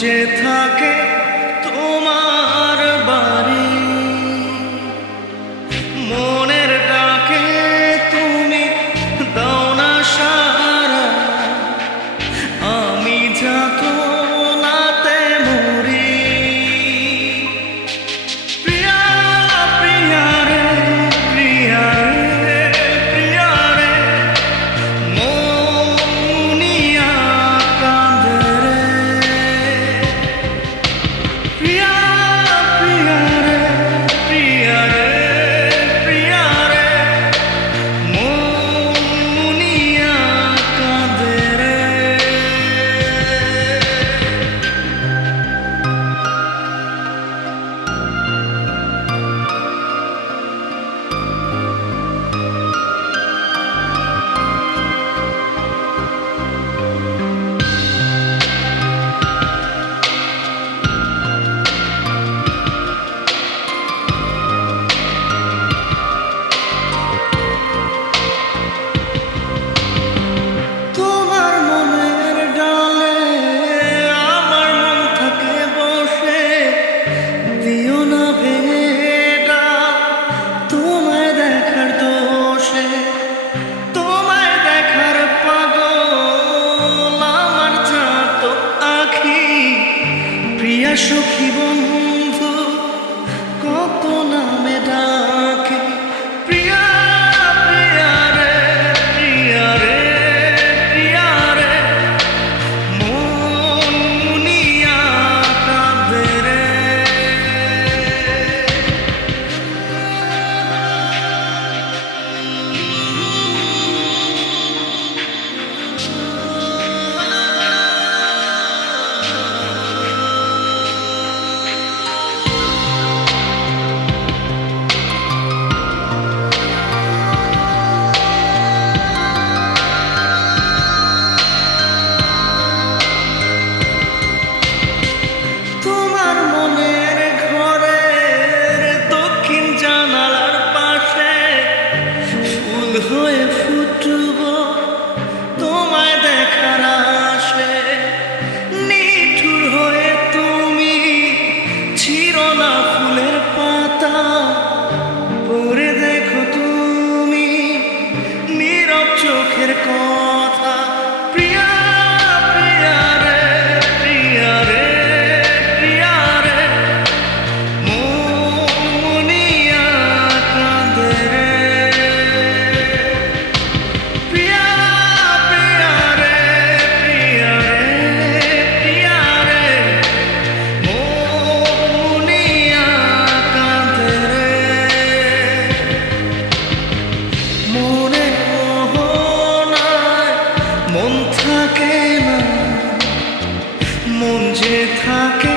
যে থাকে লুটব তোমায় দেখার मुझे था थके